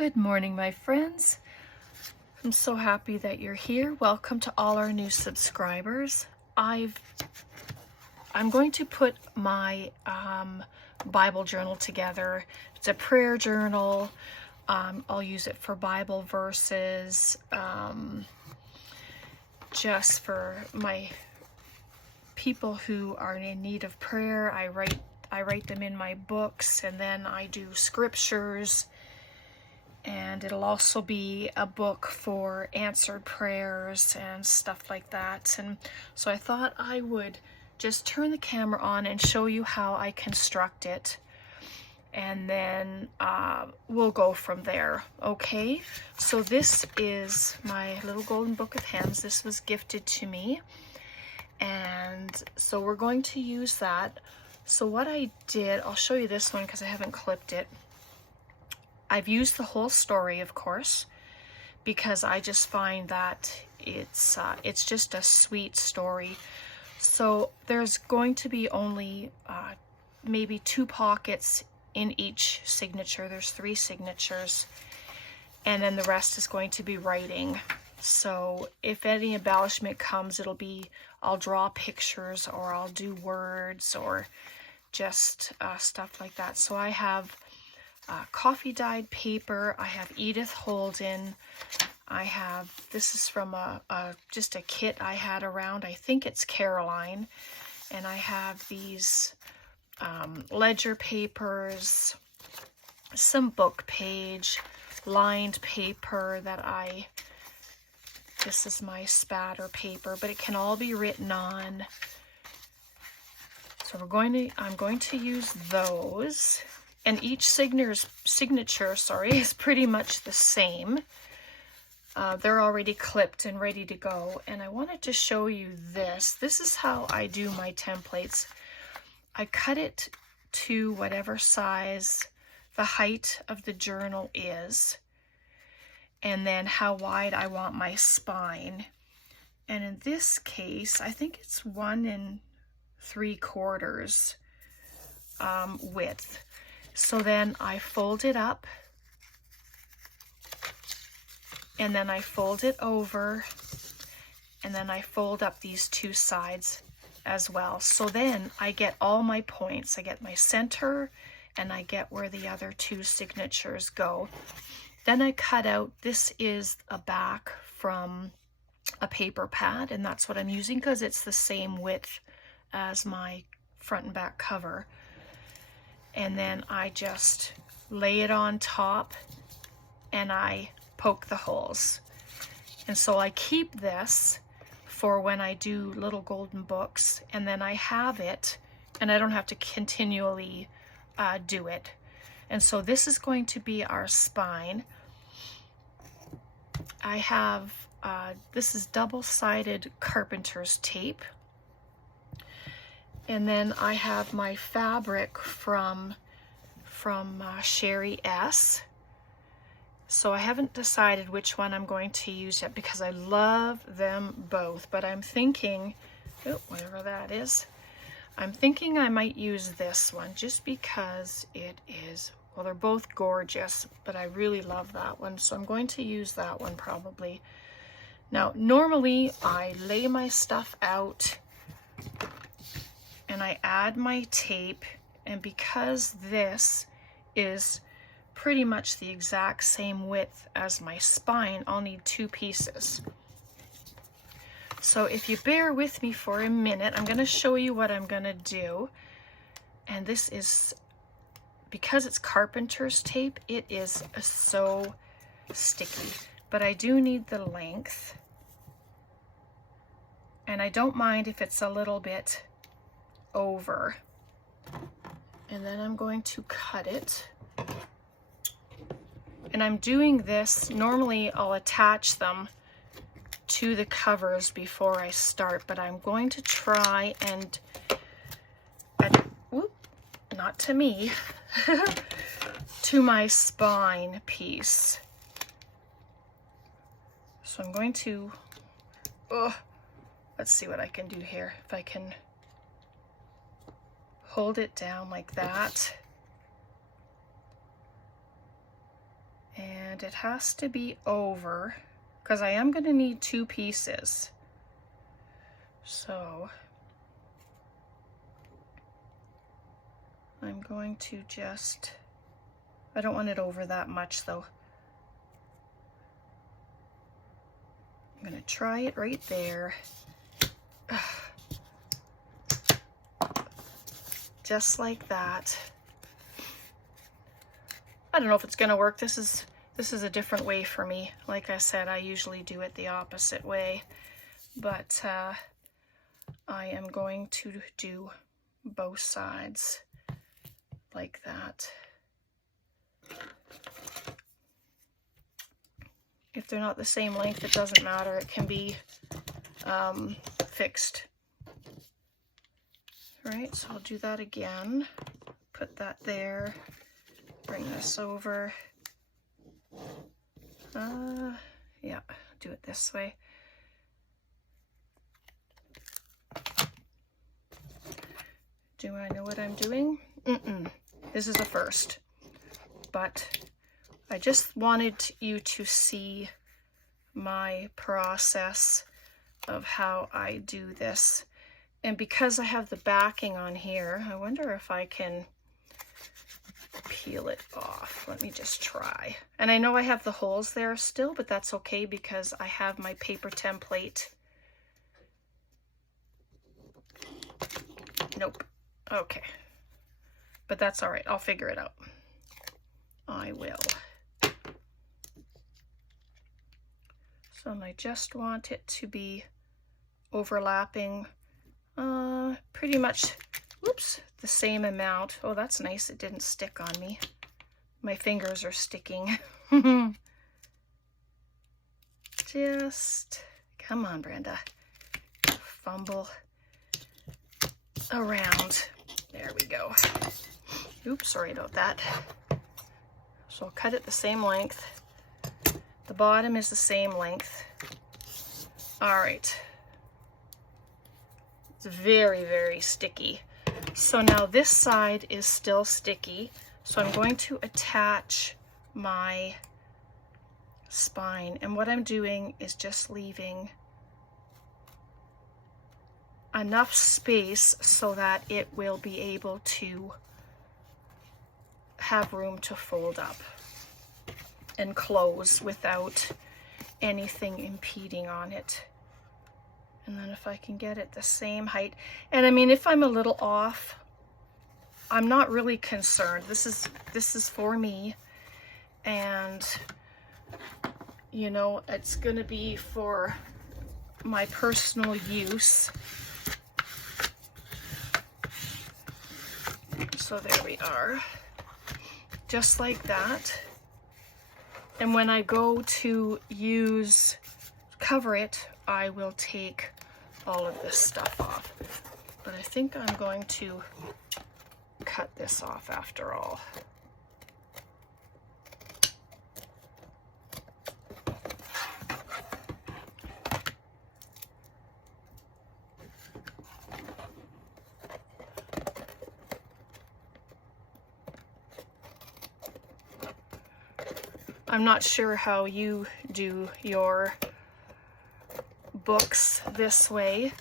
Good morning, my friends. I'm so happy that you're here. Welcome to all our new subscribers. I'm going to put my Bible journal together. It's a prayer journal. I'll use it for Bible verses, just for my people who are in need of prayer. I write them in my books, and then I do scriptures. And it'll also be a book for answered prayers and stuff like that. And so I thought I would just turn the camera on and show you how I construct it. And then we'll go from there, okay? So this is my little golden book of hymns. This was gifted to me. And so we're going to use that. So what I did, I'll show you this one because I haven't clipped it. I've used the whole story, of course, because I just find that it's just a sweet story. So there's going to be only maybe 2 pockets in each signature. There's 3 signatures, and then the rest is going to be writing. So if any embellishment comes, I'll draw pictures, or I'll do words, or just stuff like that. So I have coffee dyed paper. I have Edith Holden. This is from just a kit I had around. I think it's Caroline. And I have these ledger papers, some book page, lined paper this is my spatter paper, but it can all be written on. So I'm going to use those. And each signature is pretty much the same. They're already clipped and ready to go. And I wanted to show you this. This is how I do my templates. I cut it to whatever size the height of the journal is, and then how wide I want my spine. And in this case, I think it's 1 3/4 width. So then I fold it up, and then I fold it over, and then I fold up these 2 sides as well. So then I get all my points. I get my center, and I get where the other 2 signatures go. Then I cut out, this is a back from a paper pad, and that's what I'm using because it's the same width as my front and back cover. And then I just lay it on top, and I poke the holes. And so I keep this for when I do little golden books, and then I have it, and I don't have to continually do it. And so this is going to be our spine. I have, this is double-sided carpenter's tape. And then I have my fabric from Sherry S. So I haven't decided which one I'm going to use yet because I love them both. But I'm thinking, whatever that is, I'm thinking I might use this one just because it is, well, they're both gorgeous, but I really love that one. So I'm going to use that one probably. Now, normally I lay my stuff out and I add my tape, and because this is pretty much the exact same width as my spine, I'll need 2 pieces. So if you bear with me for a minute, I'm going to show you what I'm going to do. And this is, because it's carpenter's tape, it is so sticky, but I do need the length. And I don't mind if it's a little bit over. And then I'm going to cut it. And I'm doing this, normally I'll attach them to the covers before I start, but I'm going to try and, not to me, to my spine piece. So I'm going to, let's see what I can do here. If I can hold it down like that. and it has to be over because I am going to need 2 pieces. So I'm going to just, I don't want it over that much though. I'm going to try it right there. Just like that. I don't know if it's going to work. This is a different way for me. Like I said, I usually do it the opposite way, but I am going to do both sides like that. If they're not the same length, it doesn't matter. It can be fixed. All right, so I'll do that again. Put that there. Bring this over. Yeah, do it this way. Do I know what I'm doing? This is the first. But I just wanted you to see my process of how I do this. And because I have the backing on here, I wonder if I can peel it off. Let me just try. And I know I have the holes there still, but that's okay because I have my paper template. Nope. Okay. But that's all right. I'll figure it out. I will. So I just want it to be overlapping pretty much, whoops, the same amount. Oh, that's nice. It didn't stick on me. My fingers are sticking. Just, come on, Brenda. Fumble around. There we go. Oops, sorry about that. So I'll cut it the same length. The bottom is the same length. All right. It's very, very sticky. So now this side is still sticky. So I'm going to attach my spine. And what I'm doing is just leaving enough space so that it will be able to have room to fold up and close without anything impeding on it. And then if I can get it the same height, and I mean, if I'm a little off, I'm not really concerned. This is for me, and you know, it's gonna be for my personal use. So there we are, just like that. And when I go to cover it, I will take all of this stuff off. But I think I'm going to cut this off after all. I'm not sure how you do your books this way,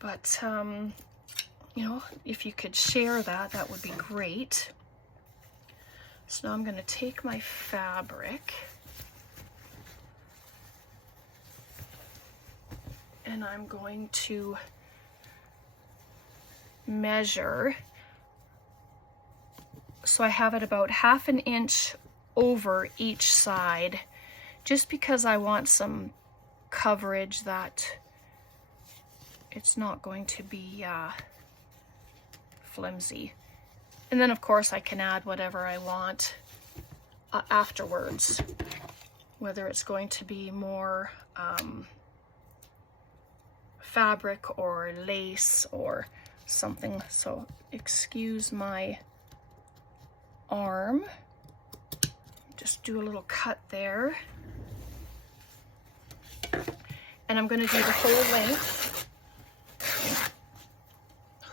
but you know, if you could share that, that would be great. So now I'm going to take my fabric and I'm going to measure. So I have it about 1/2 inch over each side, just because I want some coverage that it's not going to be flimsy. And then of course I can add whatever I want afterwards, whether it's going to be more fabric or lace or something. So excuse my arm. Just do a little cut there. And I'm going to do the whole length.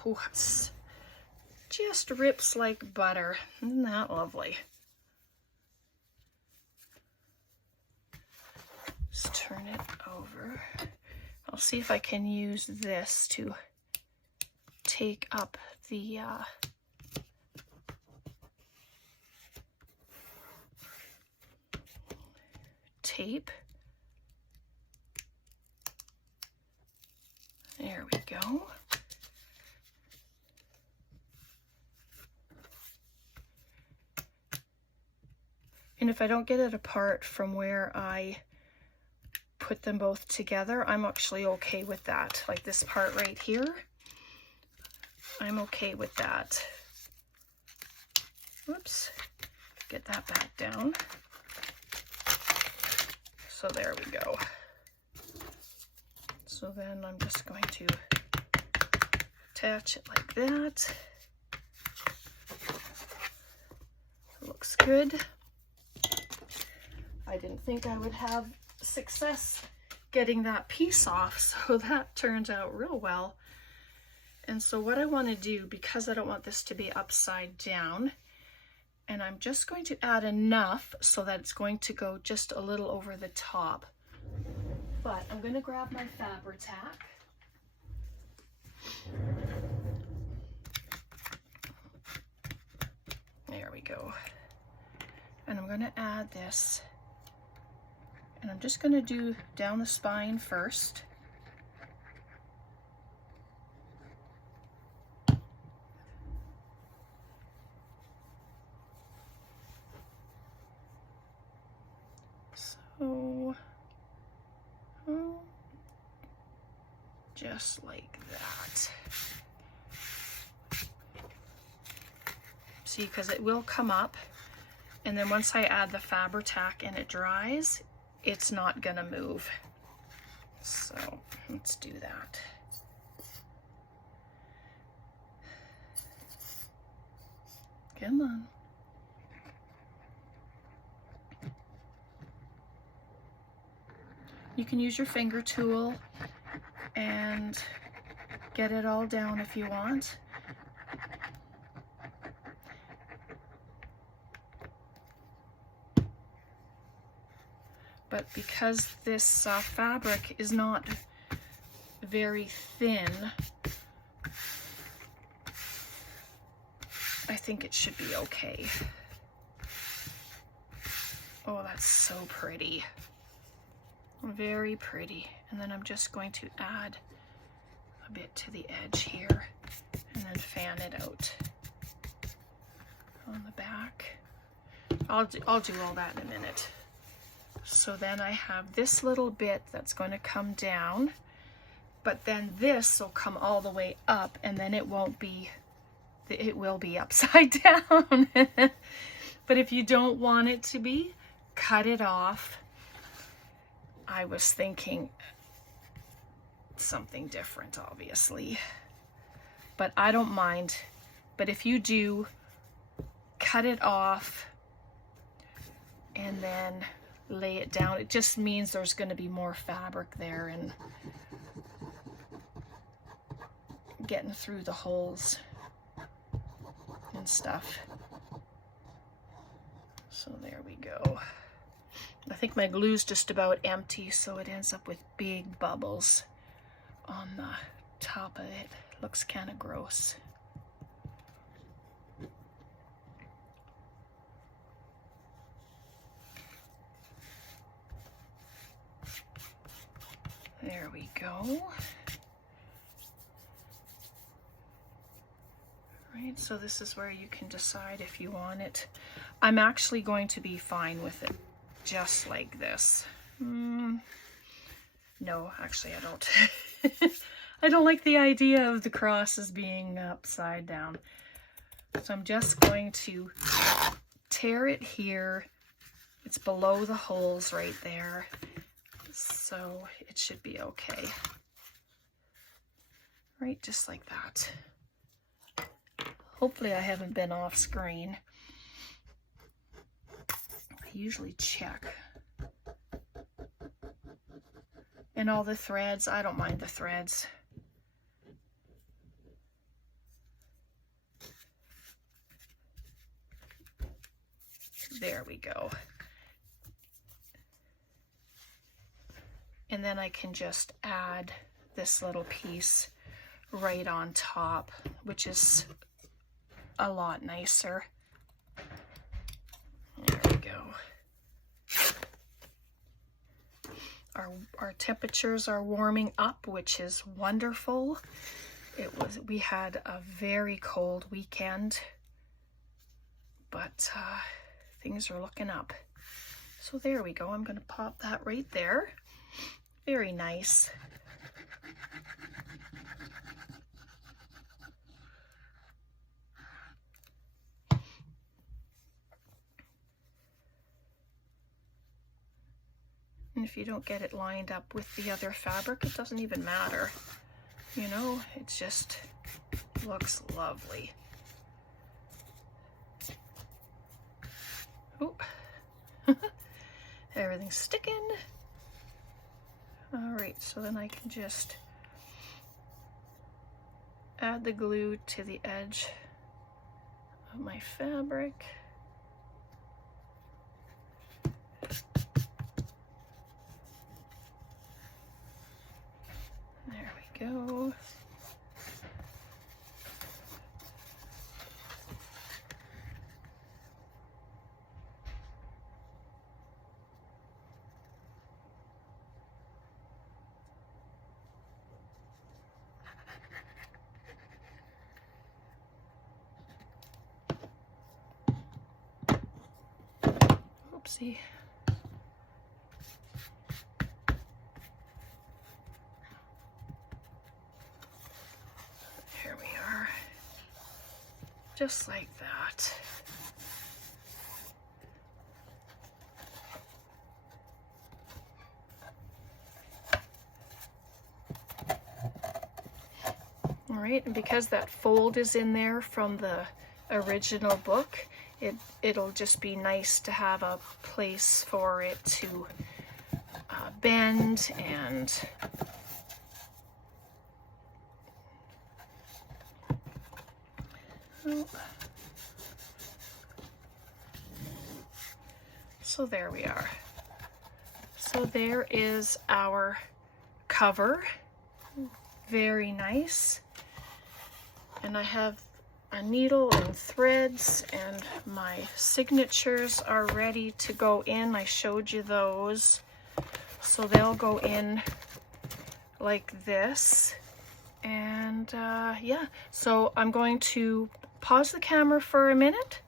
Ooh, it's just rips like butter. Isn't that lovely? turn it over. I'll see if I can use this to take up the tape. There we go. And if I don't get it apart from where I put them both together, I'm actually okay with that. Like this part right here, I'm okay with that. Whoops, get that back down. So there we go. So then I'm just going to attach it like that. Looks good. I didn't think I would have success getting that piece off, so that turns out real well. And so what I want to do, because I don't want this to be upside down, and I'm just going to add enough so that it's going to go just a little over the top. But I'm going to grab my Fabri-Tac. There we go. And I'm going to add this. And I'm just going to do down the spine first. So, just like that. See, because it will come up, and then once I add the Fabri-Tac and it dries, it's not gonna move. So let's do that. Come on. You can use your finger tool and get it all down if you want. But because this fabric is not very thin, I think it should be okay. Oh, that's so pretty. Very pretty. And then I'm just going to add a bit to the edge here and then fan it out on the back. I'll do all that in a minute. So then I have this little bit that's going to come down, but then this will come all the way up, and then it won't be, it will be upside down. But if you don't want it to be, cut it off. I was thinking something different, obviously, but I don't mind. But if you do, cut it off and then lay it down. It just means there's going to be more fabric there and getting through the holes and stuff. So there we go. I think my glue's just about empty, so it ends up with big bubbles on the top of it. Looks kind of gross. There we go. Right, so this is where you can decide if you want it. I'm actually going to be fine with it just like this. No, actually I don't. I don't like the idea of the crosses being upside down. So I'm just going to tear it here. It's below the holes right there. So it should be okay. Right, just like that. Hopefully I haven't been off screen. I usually check. And all the threads, I don't mind the threads. There we go. and then I can just add this little piece right on top, which is a lot nicer. There we go. Our temperatures are warming up, which is wonderful. We had a very cold weekend, but things are looking up. So there we go. I'm going to pop that right there. Very nice. And if you don't get it lined up with the other fabric, it doesn't even matter. You know, it just looks lovely. Oh, everything's sticking. All right, so then I can just add the glue to the edge of my fabric. There we go. Oopsie. Here we are. Just like that. All right, and because that fold is in there from the original book, it'll just be nice to have a place for it to bend and so there we are. So there is our cover. Very nice. And I have a needle and threads, and my signatures are ready to go in. I showed you those. So they'll go in like this. And yeah, so I'm going to pause the camera for a minute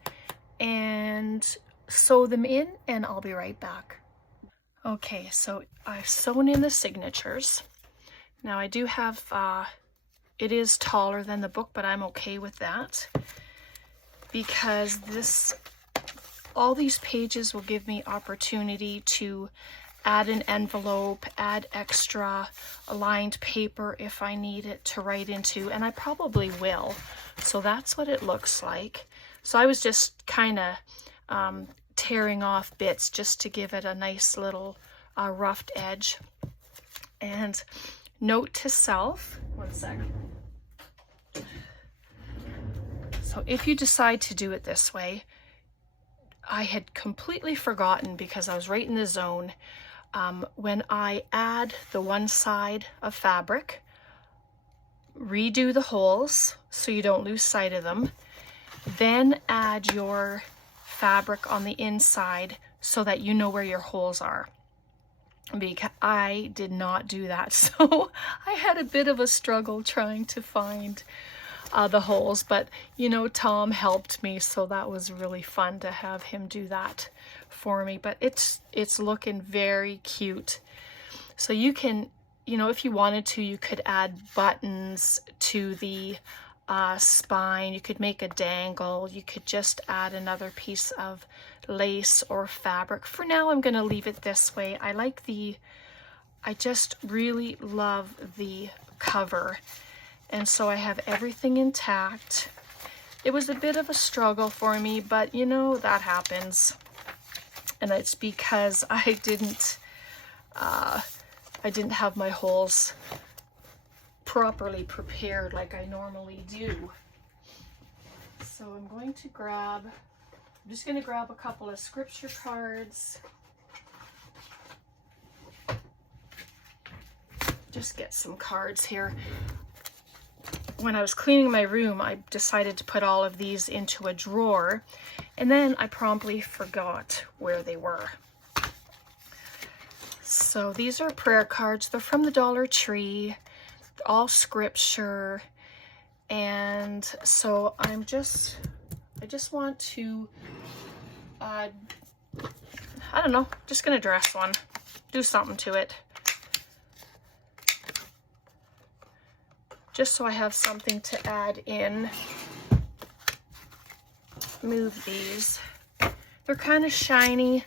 and sew them in, and I'll be right back. Okay, so I've sewn in the signatures. Now I do have, it is taller than the book, but I'm okay with that because all these pages will give me opportunity to add an envelope, add extra lined paper if I need it to write into, and I probably will. So that's what it looks like. So I was just kind of tearing off bits just to give it a nice little roughed edge. And note to self, one sec. So if you decide to do it this way, I had completely forgotten because I was right in the zone. When I add the one side of fabric, redo the holes so you don't lose sight of them, then add your fabric on the inside so that you know where your holes are. Because I did not do that, so I had a bit of a struggle trying to find the holes, but you know, Tom helped me, so that was really fun to have him do that for me. But it's looking very cute. So you can, you know, if you wanted to, you could add buttons to the spine. You could make a dangle. You could just add another piece of lace or fabric. For now, I'm going to leave it this way. I just really love the cover. And so I have everything intact. It was a bit of a struggle for me, but you know, that happens. And it's because I didn't have my holes properly prepared like I normally do. So I'm just going to grab a couple of scripture cards. just get some cards here. When I was cleaning my room, I decided to put all of these into a drawer, and then I promptly forgot where they were. So these are prayer cards. They're from the Dollar Tree, all scripture. And so I just want to, I don't know, just gonna dress one, do something to it. Just so I have something to add in. Move these. They're kind of shiny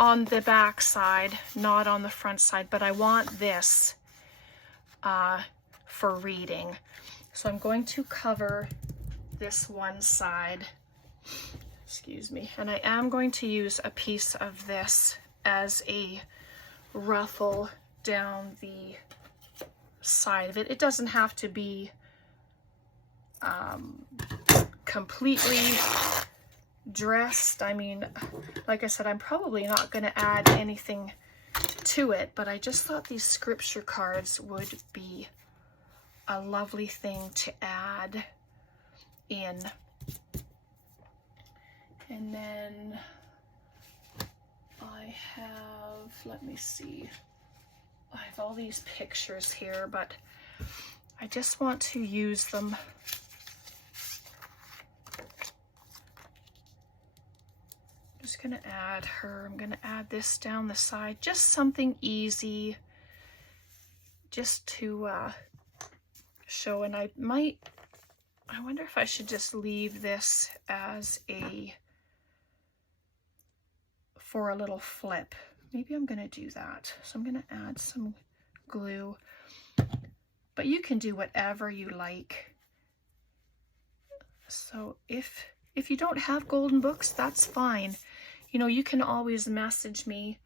on the back side, not on the front side, but I want this for reading. So I'm going to cover this one side, excuse me, and I am going to use a piece of this as a ruffle down the side of it. It doesn't have to be completely dressed. I mean, like I said, I'm probably not going to add anything to it, but I just thought these scripture cards would be a lovely thing to add in. And then I have, let me see, I have all these pictures here, but I just want to use them just gonna add her. I'm gonna add this down the side, just something easy, just to show. And I wonder if I should just leave this as for a little flip. Maybe I'm gonna do that. So I'm gonna add some glue, but you can do whatever you like. So if you don't have golden books, that's fine. You know, you can always message me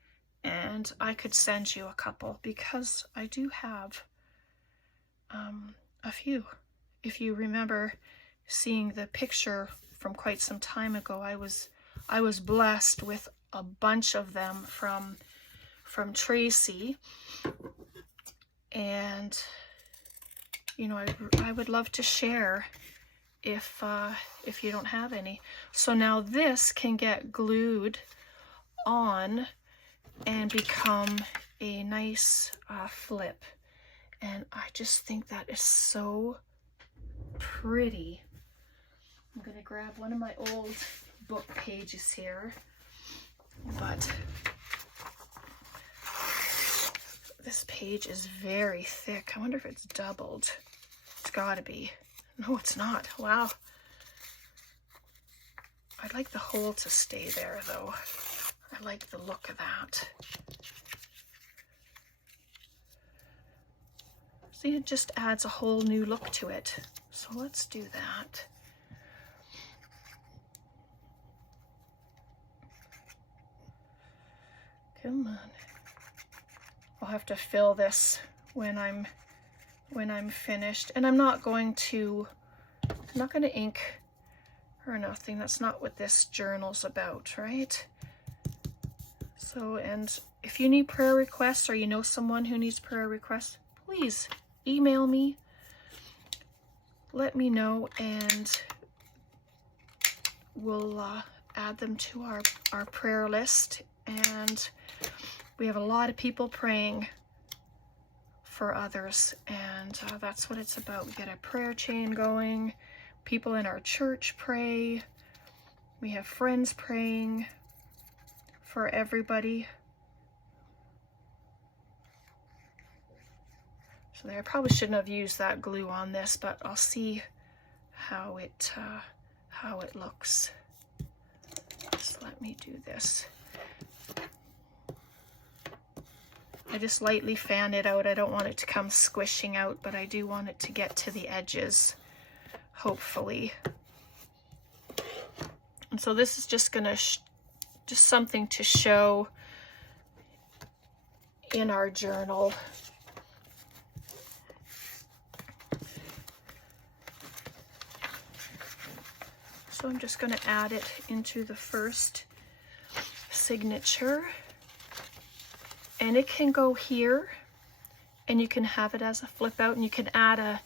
and I could send you a couple, because I do have a few. If you remember seeing the picture from quite some time ago, I was blessed with a bunch of them from Tracy, and you know, I would love to share if you don't have any. So now this can get glued on and become a nice flip, and I just think that is so pretty. I'm gonna grab one of my old book pages here, but this page is very thick. I wonder if it's doubled. It's gotta be. No, it's not. Wow. I'd like the hole to stay there, though. I like the look of that. See, it just adds a whole new look to it. So let's do that. Come on. I'll have to fill this when I'm finished, and I'm not going to ink or nothing. That's not what this journal's about, right? So, and if you need prayer requests, or you know someone who needs prayer requests, please email me, let me know, and we'll add them to our prayer list. And we have a lot of people praying for others, and that's what it's about. We get a prayer chain going. People in our church pray. We have friends praying for everybody. So there, I probably shouldn't have used that glue on this, but I'll see how it looks. Just let me do this. I just lightly fan it out. I don't want it to come squishing out, but I do want it to get to the edges, hopefully. And so this is just gonna, just something to show in our journal. So I'm just gonna add it into the first signature. And it can go here, and you can have it as a flip out, and you can add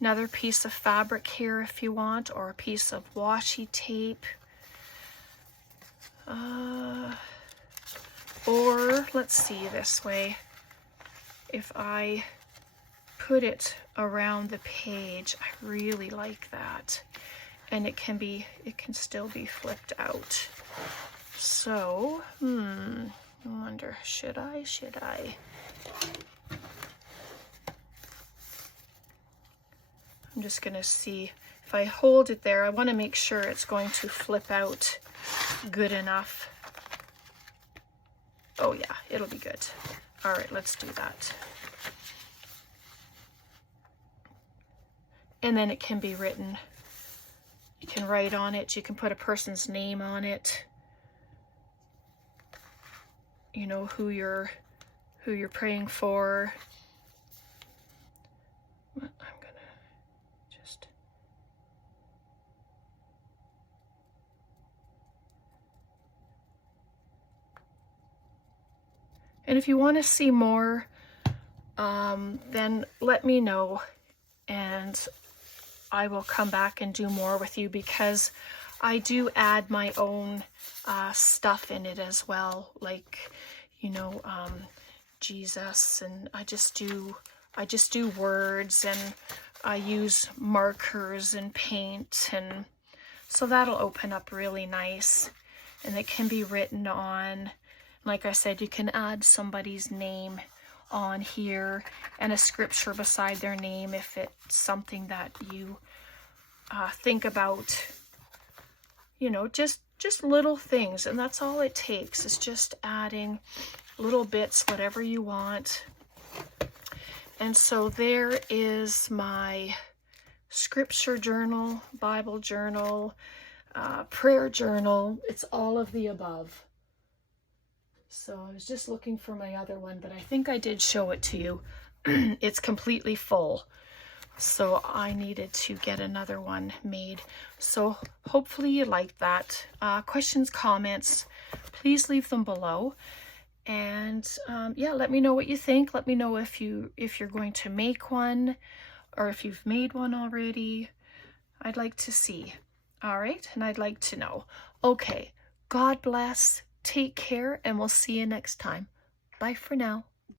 another piece of fabric here if you want, or a piece of washi tape. Or let's see, this way, if I put it around the page, I really like that, and it can still be flipped out. So I wonder, should I I'm just gonna see if I hold it there. I want to make sure it's going to flip out good enough. Oh yeah, it'll be good. All right, let's do that. And then it can be written. You can write on it. You can put a person's name on it. You know, who you're praying for. I'm gonna just and if you want to see more, then let me know, and I will come back and do more with you, because I do add my own stuff in it as well, like, you know, Jesus, and I just do words, and I use markers and paint, and so that'll open up really nice, and it can be written on. Like I said, you can add somebody's name on here and a scripture beside their name if it's something that you think about, you know, just little things. And that's all it takes, is just adding little bits, whatever you want. And so there is my scripture journal, Bible journal, prayer journal. It's all of the above. So I was just looking for my other one, but I think I did show it to you. It's completely full. So I needed to get another one made. So hopefully you liked that. Questions, comments, please leave them below. And yeah, let me know what you think. Let me know if you're going to make one, or if you've made one already. I'd like to see. All right, and I'd like to know. Okay, God bless. Take care, and we'll see you next time. Bye for now.